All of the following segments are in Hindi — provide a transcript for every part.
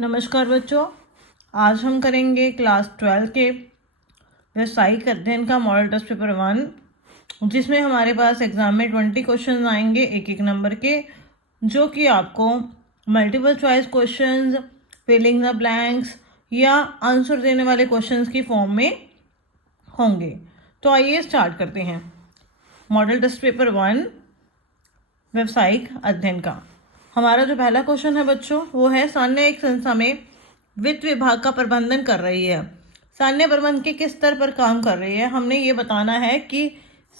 नमस्कार बच्चों, आज हम करेंगे क्लास 12 के व्यावसायिक अध्ययन का मॉडल टेस्ट पेपर 1, जिसमें हमारे पास एग्जाम में 20 क्वेश्चन आएंगे एक एक नंबर के, जो कि आपको multiple choice questions, filling the blanks या आंसर देने वाले क्वेश्चंस की फॉर्म में होंगे। तो आइए स्टार्ट करते हैं मॉडल टेस्ट पेपर 1 व्यावसायिक अध्ययन का। हमारा जो पहला क्वेश्चन है बच्चों, वो है सान्या एक संस्था में वित्त विभाग का प्रबंधन कर रही है। सान्या प्रबंधन के किस स्तर पर काम कर रही है? हमने ये बताना है कि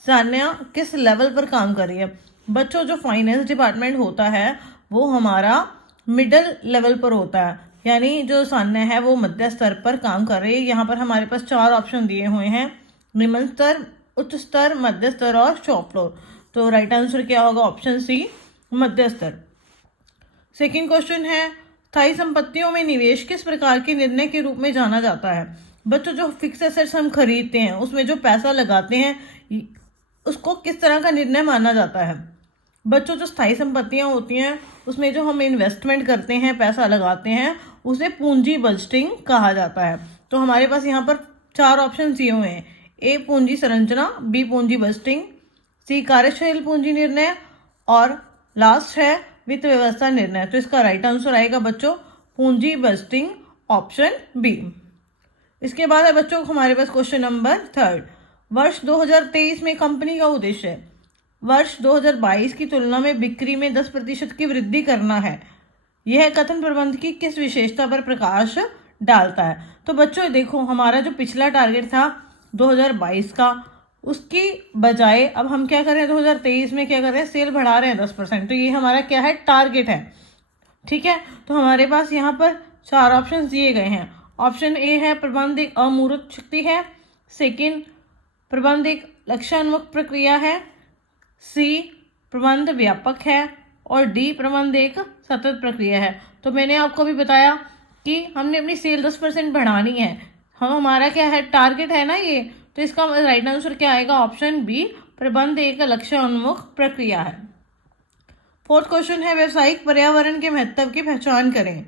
सान्या किस लेवल पर काम कर रही है। बच्चों, जो फाइनेंस डिपार्टमेंट होता है वो हमारा मिडिल लेवल पर होता है, यानी जो सान्या है वो मध्य स्तर पर काम कर रही है। यहाँ पर हमारे पास 4 ऑप्शन दिए हुए हैं: निम्न स्तर, उच्च स्तर, मध्य स्तर और टॉप फ्लोर। तो राइट आंसर क्या होगा? ऑप्शन सी, मध्य स्तर। सेकेंड क्वेश्चन है, स्थायी संपत्तियों में निवेश किस प्रकार के निर्णय के रूप में जाना जाता है? बच्चों, जो फिक्स एसेट्स हम खरीदते हैं उसमें जो पैसा लगाते हैं उसको किस तरह का निर्णय माना जाता है? बच्चों, जो स्थायी संपत्तियां होती हैं उसमें जो हम इन्वेस्टमेंट करते हैं, पैसा लगाते हैं, उसे पूंजी बजटिंग कहा जाता है। तो हमारे पास यहाँ पर 4 ऑप्शन दिए हुए हैं: ए पूंजी संरचना, बी पूंजी बजटिंग, सी कार्यशील पूंजी निर्णय और लास्ट है वित्त व्यवस्था निर्णय। तो इसका राइट आंसर आएगा बच्चों पूंजी बजटिंग, ऑप्शन बी। इसके बाद है बच्चों हमारे पास क्वेश्चन नंबर 3। वर्ष 2023 में कंपनी का उद्देश्य वर्ष 2022 की तुलना में बिक्री में 10% की वृद्धि करना है। यह कथन प्रबंध की किस विशेषता पर प्रकाश डालता है? तो बच्चों देखो, हमारा जो पिछला टारगेट था 2022 का, उसकी बजाय अब हम क्या कर रहे हैं 2023 में क्या कर रहे हैं, सेल बढ़ा रहे हैं 10%। तो ये हमारा क्या है, टारगेट है। ठीक है, तो हमारे पास यहाँ पर 4 ऑप्शन दिए गए हैं। ऑप्शन ए है प्रबंध एक अमूर्त शक्ति है, सेकंड प्रबंध एक लक्ष्योन्मुख प्रक्रिया है, सी प्रबंध व्यापक है और डी प्रबंध एक सतत प्रक्रिया है। तो मैंने आपको भी बताया कि हमने अपनी सेल 10% बढ़ानी है, हमारा क्या है, टारगेट है ना ये। तो इसका राइट आंसर क्या आएगा? ऑप्शन बी, प्रबंध एक लक्ष्योन्मुख प्रक्रिया है। फोर्थ क्वेश्चन है, व्यावसायिक पर्यावरण के महत्व की पहचान करें।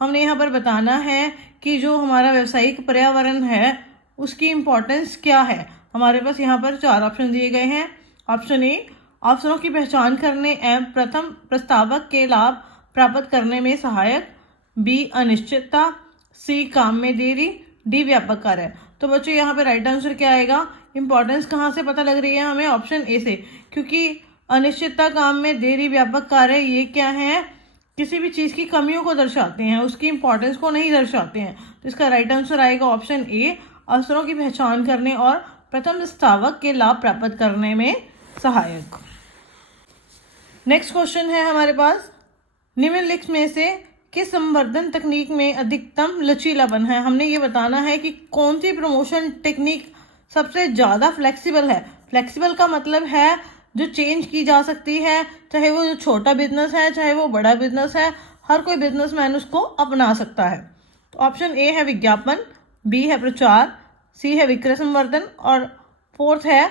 हमने यहाँ पर बताना है कि जो हमारा व्यावसायिक पर्यावरण है उसकी इम्पोर्टेंस क्या है। हमारे पास यहाँ पर 4 ऑप्शन दिए गए हैं। ऑप्शन ए, अवसरों की पहचान करने एवं प्रथम प्रस्तावक के लाभ प्राप्त करने में सहायक, बी अनिश्चितता, सी काम में देरी, डी व्यापक कार्य। तो बच्चों यहाँ पे राइट आंसर क्या आएगा? इंपॉर्टेंस कहाँ से पता लग रही है हमें? ऑप्शन ए से, क्योंकि अनिश्चितता, काम में देरी, व्यापक कार्य, ये क्या है, किसी भी चीज़ की कमियों को दर्शाते हैं, उसकी इंपॉर्टेंस को नहीं दर्शाते हैं। तो इसका राइट आंसर आएगा ऑप्शन ए, अवसरों की पहचान करने और प्रथम प्रस्तावक के लाभ प्राप्त करने में सहायक। नेक्स्ट क्वेश्चन है हमारे पास, निम्नलिखित में से किस संवर्धन तकनीक में अधिकतम लचीलापन है? हमने ये बताना है कि कौन सी प्रमोशन टेक्निक सबसे ज़्यादा फ्लेक्सिबल है। फ्लेक्सिबल का मतलब है जो चेंज की जा सकती है, चाहे वो जो छोटा बिजनेस है चाहे वो बड़ा बिजनेस है, हर कोई बिजनेसमैन उसको अपना सकता है। तो ऑप्शन ए है विज्ञापन, बी है प्रचार, सी है विक्रय संवर्धन और फोर्थ है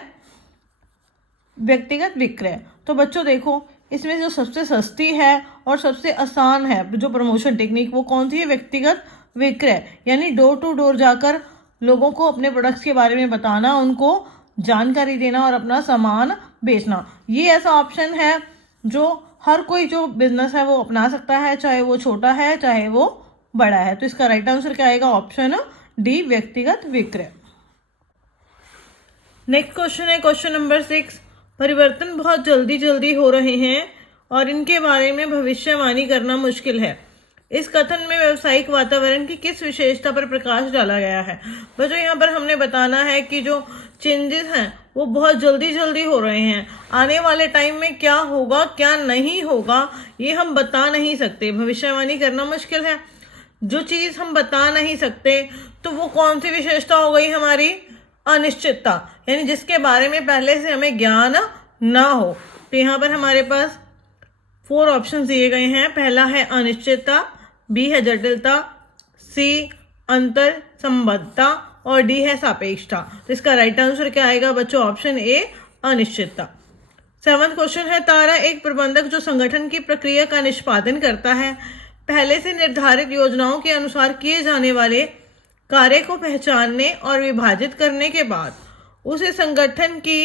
व्यक्तिगत विक्रय। तो बच्चों देखो, इसमें जो सबसे सस्ती है और सबसे आसान है जो प्रमोशन टेक्निक, वो कौन सी है? व्यक्तिगत विक्रय, यानी डोर टू डोर जाकर लोगों को अपने प्रोडक्ट्स के बारे में बताना, उनको जानकारी देना और अपना सामान बेचना। ये ऐसा ऑप्शन है जो हर कोई जो बिजनेस है वो अपना सकता है, चाहे वो छोटा है चाहे वो बड़ा है। तो इसका राइट आंसर क्या आएगा? ऑप्शन डी, व्यक्तिगत विक्रय। नेक्स्ट क्वेश्चन है क्वेश्चन नंबर 6। परिवर्तन बहुत जल्दी हो रहे हैं और इनके बारे में भविष्यवाणी करना मुश्किल है। इस कथन में व्यावसायिक वातावरण की किस विशेषता पर प्रकाश डाला गया है? बच्चों, यहाँ पर हमने बताना है कि जो चेंजेस हैं वो बहुत जल्दी हो रहे हैं। आने वाले टाइम में क्या होगा क्या नहीं होगा ये हम बता नहीं सकते, भविष्यवाणी करना मुश्किल है। जो चीज़ हम बता नहीं सकते तो वो कौन सी विशेषता हो गई हमारी? अनिश्चितता, यानी जिसके बारे में पहले से हमें ज्ञान ना हो। तो यहाँ पर हमारे पास 4 ऑप्शन दिए गए हैं। पहला है अनिश्चितता, बी है जटिलता, सी अंतर संबद्धता और डी है सापेक्षता। तो इसका राइट आंसर क्या आएगा बच्चों? ऑप्शन ए, अनिश्चितता। 7वां क्वेश्चन है, तारा एक प्रबंधक जो संगठन की प्रक्रिया का निष्पादन करता है। पहले से निर्धारित योजनाओं के अनुसार किए जाने वाले कार्य को पहचानने और विभाजित करने के बाद उसे संगठन की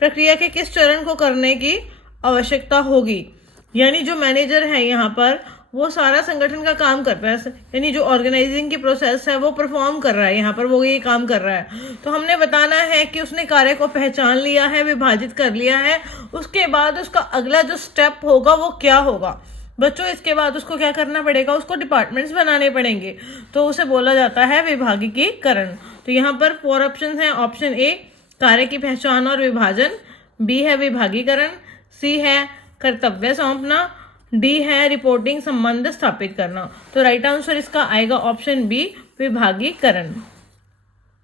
प्रक्रिया के किस चरण को करने की आवश्यकता होगी। यानी जो मैनेजर है यहाँ पर वो सारा संगठन का काम कर रहा है, यानी जो ऑर्गेनाइजिंग की प्रोसेस है वो परफॉर्म कर रहा है, यहाँ पर वो ये काम कर रहा है। तो हमने बताना है कि उसने कार्य को पहचान लिया है, विभाजित कर लिया है, उसके बाद उसका अगला जो स्टेप होगा वो क्या होगा। बच्चों इसके बाद उसको क्या करना पड़ेगा, उसको डिपार्टमेंट्स बनाने पड़ेंगे, तो उसे बोला जाता है विभागीकरण। तो यहाँ पर 4 ऑप्शन हैं। ऑप्शन ए कार्य की पहचान और विभाजन, बी है विभागीकरण, सी है कर्तव्य सौंपना, डी है रिपोर्टिंग संबंध स्थापित करना। तो राइट आंसर इसका आएगा ऑप्शन बी विभागीकरण।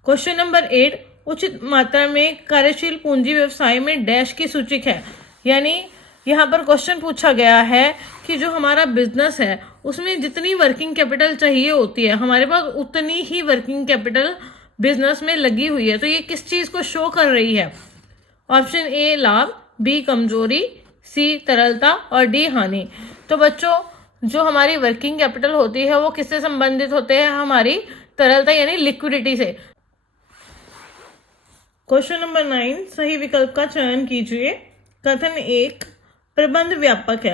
क्वेश्चन नंबर 8, उचित मात्रा में कार्यशील पूंजी व्यवसाय में डैश की सूचक है। यानी यहाँ पर क्वेश्चन पूछा गया है कि जो हमारा बिजनेस है उसमें जितनी वर्किंग कैपिटल चाहिए होती है हमारे पास उतनी ही वर्किंग कैपिटल बिजनेस में लगी हुई है। तो ये किस चीज़ को शो कर रही है। ऑप्शन ए लाभ, बी कमजोरी, सी तरलता और डी हानि। तो बच्चों जो हमारी वर्किंग कैपिटल होती है वो किससे संबंधित होते हैं, हमारी तरलता यानी लिक्विडिटी से। क्वेश्चन नंबर 9, सही विकल्प का चयन कीजिए। कथन 1 प्रबंध व्यापक है।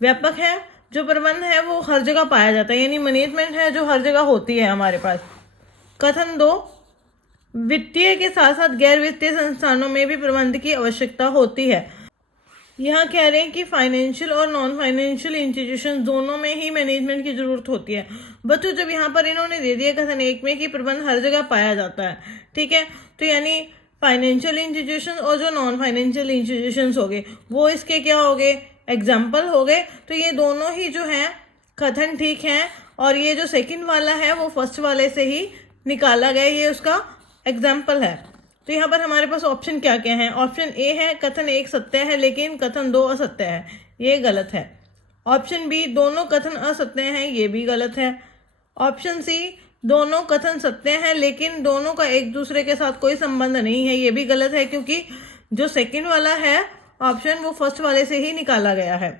व्यापक है, जो प्रबंध है वो हर जगह पाया जाता है, यानी मैनेजमेंट है जो हर जगह होती है हमारे पास। कथन 2 वित्तीय के साथ साथ गैर वित्तीय संस्थानों में भी प्रबंध की आवश्यकता होती है। यहाँ कह रहे हैं कि फाइनेंशियल और नॉन फाइनेंशियल इंस्टीट्यूशन दोनों में ही मैनेजमेंट की जरूरत होती है। बच्चों जब यहाँ पर इन्होंने दे दिया कथन 1 में कि प्रबंध हर जगह पाया जाता है, ठीक है, तो यानी फाइनेंशियल इंस्टीट्यूशन और जो नॉन फाइनेंशियल इंस्टीट्यूशंस हो गए वो इसके क्या हो गए, एग्जाम्पल हो गए। तो ये दोनों ही जो हैं कथन ठीक हैं, और ये जो सेकंड वाला है वो फर्स्ट वाले से ही निकाला गया, ये उसका एग्जाम्पल है। तो यहाँ पर हमारे पास ऑप्शन क्या क्या हैं। ऑप्शन ए है कथन 1 सत्य है लेकिन कथन 2 असत्य है, ये गलत है। ऑप्शन बी दोनों कथन असत्य हैं, ये भी गलत है। ऑप्शन सी दोनों कथन सत्य हैं लेकिन दोनों का एक दूसरे के साथ कोई संबंध नहीं है, ये भी गलत है, क्योंकि जो सेकंड वाला है ऑप्शन वो फर्स्ट वाले से ही निकाला गया है।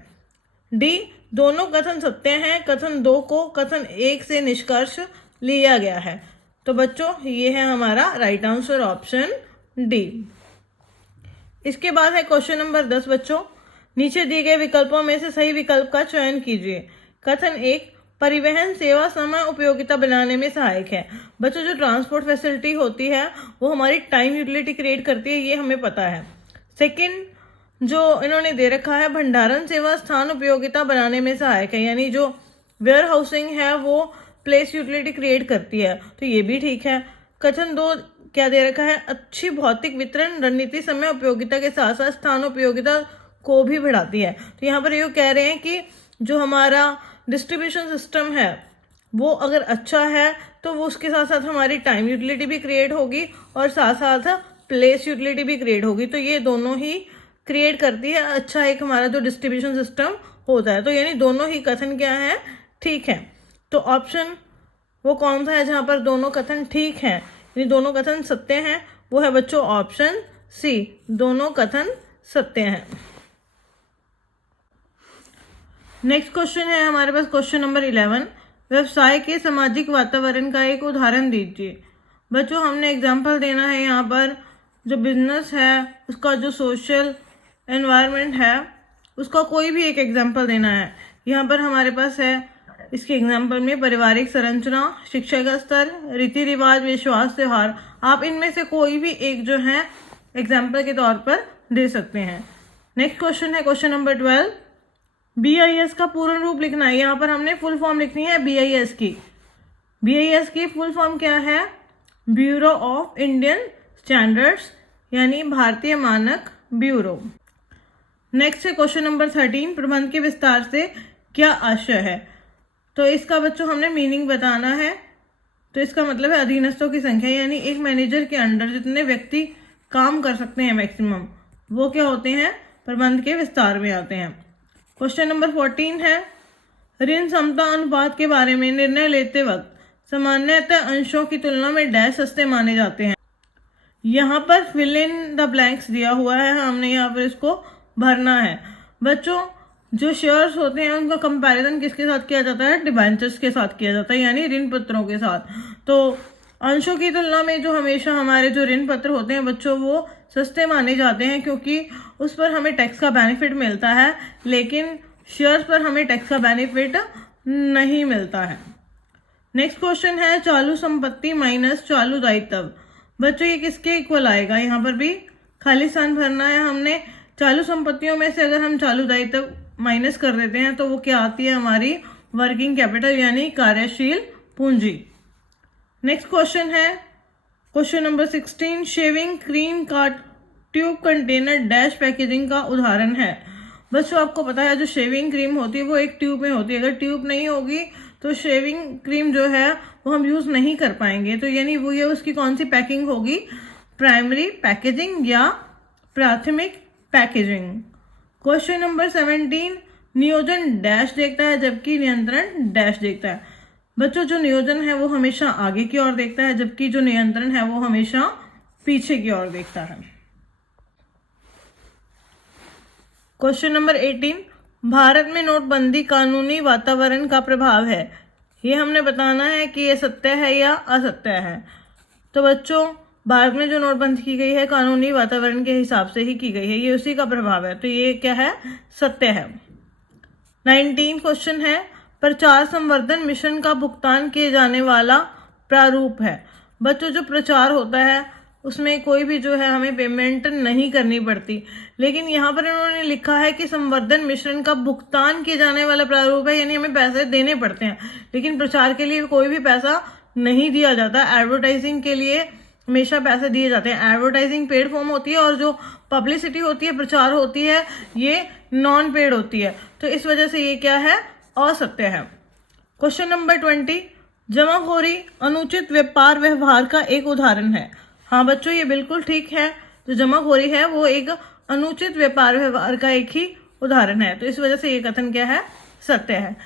डी दोनों कथन सत्य हैं, कथन 2 को कथन 1 से निष्कर्ष लिया गया है। तो बच्चों ये है हमारा राइट आंसर ऑप्शन डी। इसके बाद है क्वेश्चन नंबर 10। बच्चों नीचे दिए गए विकल्पों में से सही विकल्प का चयन कीजिए। कथन 1 परिवहन सेवा समय उपयोगिता बनाने में सहायक है। बच्चों जो ट्रांसपोर्ट फैसिलिटी होती है वो हमारी टाइम यूटिलिटी क्रिएट करती है, ये हमें पता है। सेकंड जो इन्होंने दे रखा है भंडारण सेवा स्थान उपयोगिता बनाने में सहायक है, यानी जो वेयर हाउसिंग है वो प्लेस यूटिलिटी क्रिएट करती है, तो ये भी ठीक है। कथन 2 क्या दे रखा है, अच्छी भौतिक वितरण रणनीति समय उपयोगिता के साथ साथ स्थान उपयोगिता को भी बढ़ाती है। तो यहाँ पर ये कह रहे हैं कि जो हमारा डिस्ट्रीब्यूशन सिस्टम है वो अगर अच्छा है तो वो उसके साथ साथ हमारी टाइम यूटिलिटी भी क्रिएट होगी और साथ साथ प्लेस यूटिलिटी भी क्रिएट होगी। तो ये दोनों ही क्रिएट करती है अच्छा एक हमारा जो डिस्ट्रीब्यूशन सिस्टम होता है। तो यानी दोनों ही कथन क्या है, ठीक है। तो ऑप्शन वो कौन सा है जहाँ पर दोनों कथन ठीक हैं, यानी दोनों कथन सत्य हैं, वो है बच्चों ऑप्शन सी, दोनों कथन सत्य हैं। नेक्स्ट क्वेश्चन है हमारे पास क्वेश्चन नंबर 11, व्यवसाय के सामाजिक वातावरण का एक उदाहरण दीजिए। बच्चों हमने एग्जाम्पल देना है यहाँ पर जो बिजनेस है उसका जो सोशल एनवायरनमेंट है उसका कोई भी एक एग्जाम्पल देना है। यहाँ पर हमारे पास है इसके एग्जाम्पल में पारिवारिक संरचना, शिक्षा का स्तर, रीति रिवाज, विश्वास, त्योहार। आप इनमें से कोई भी एक जो है एग्जाम्पल के तौर पर दे सकते हैं। नेक्स्ट क्वेश्चन है क्वेश्चन नंबर 12, BIS का पूर्ण रूप लिखना है। यहाँ पर हमने फुल फॉर्म लिखनी है BIS की। BIS की फुल फॉर्म क्या है, ब्यूरो ऑफ इंडियन स्टैंडर्ड्स, यानी भारतीय मानक ब्यूरो। नेक्स्ट है क्वेश्चन नंबर 13, प्रबंध के विस्तार से क्या आशय है। तो इसका बच्चों हमने मीनिंग बताना है। तो इसका मतलब है अधीनस्थों की संख्या, यानी एक मैनेजर के अंडर जितने व्यक्ति काम कर सकते हैं मैक्सिमम, वो क्या होते हैं, प्रबंध के विस्तार में आते हैं। क्वेश्चन नंबर 14 है, ऋण समता अनुपात के बारे में निर्णय लेते वक्त सामान्यतः अंशों की तुलना में डैश सस्ते माने जाते हैं। यहाँ पर फिल इन द ब्लैंक्स दिया हुआ है, हमने यहाँ पर इसको भरना है। बच्चों जो शेयर्स होते हैं उनका कंपैरिजन किसके साथ किया जाता है? डिबेंचर्स के साथ किया जाता है, यानी ऋण पत्रों के साथ। तो अंशों की तुलना में जो हमेशा हमारे जो ऋण पत्र होते हैं बच्चों, वो सस्ते माने जाते हैं क्योंकि उस पर हमें टैक्स का बेनिफिट मिलता है, लेकिन शेयर्स पर हमें टैक्स का बेनिफिट नहीं मिलता है। नेक्स्ट क्वेश्चन है चालू संपत्ति माइनस चालू दायित्व। बच्चों ये किसके इक्वल आएगा? यहाँ पर भी खाली स्थान भरना है हमने। चालू संपत्तियों में से अगर हम चालू दायित्व माइनस कर देते हैं तो वो क्या आती है? हमारी वर्किंग कैपिटल यानी कार्यशील पूंजी। नेक्स्ट क्वेश्चन है क्वेश्चन नंबर 16, शेविंग क्रीम का ट्यूब कंटेनर डैश पैकेजिंग का उदाहरण है। बच्चों आपको पता है जो शेविंग क्रीम होती है वो एक ट्यूब में होती है, अगर ट्यूब नहीं होगी तो शेविंग क्रीम जो है वो हम यूज़ नहीं कर पाएंगे। तो यानी वो ये उसकी कौन सी पैकिंग होगी? प्राइमरी पैकेजिंग या प्राथमिक पैकेजिंग। क्वेश्चन नंबर 17, नियोजन डैश देखता है जबकि नियंत्रण डैश देखता है। बच्चों जो नियोजन है वो हमेशा आगे की ओर देखता है, जबकि जो नियंत्रण है वो हमेशा पीछे की ओर देखता है। क्वेश्चन नंबर 18, भारत में नोटबंदी कानूनी वातावरण का प्रभाव है। ये हमने बताना है कि ये सत्य है या असत्य है। तो बच्चों भारत में जो नोटबंदी की गई है कानूनी वातावरण के हिसाब से ही की गई है, ये उसी का प्रभाव है, तो ये क्या है? सत्य है। 19 क्वेश्चन है प्रचार संवर्धन मिशन का भुगतान किए जाने वाला प्रारूप है। बच्चों जो प्रचार होता है उसमें कोई भी जो है हमें पेमेंट नहीं करनी पड़ती, लेकिन यहाँ पर इन्होंने लिखा है कि संवर्धन मिश्रण का भुगतान किए जाने वाला प्रारूप है, यानी हमें पैसे देने पड़ते हैं, लेकिन प्रचार के लिए कोई भी पैसा नहीं दिया जाता। एडवर्टाइजिंग के लिए हमेशा पैसे दिए जाते हैं। एडवर्टाइजिंग पेड फॉर्म होती है और जो पब्लिसिटी होती है, प्रचार होती है, ये नॉन पेड होती है। तो इस वजह से ये क्या है? असत्य है। क्वेश्चन नंबर 20, जमाखोरी अनुचित व्यापार व्यवहार का एक उदाहरण है। हाँ बच्चों ये बिल्कुल ठीक है, जो जमाखोरी है वो एक अनुचित व्यापार व्यवहार का एक ही उदाहरण है, तो इस वजह से ये कथन क्या है? सत्य है।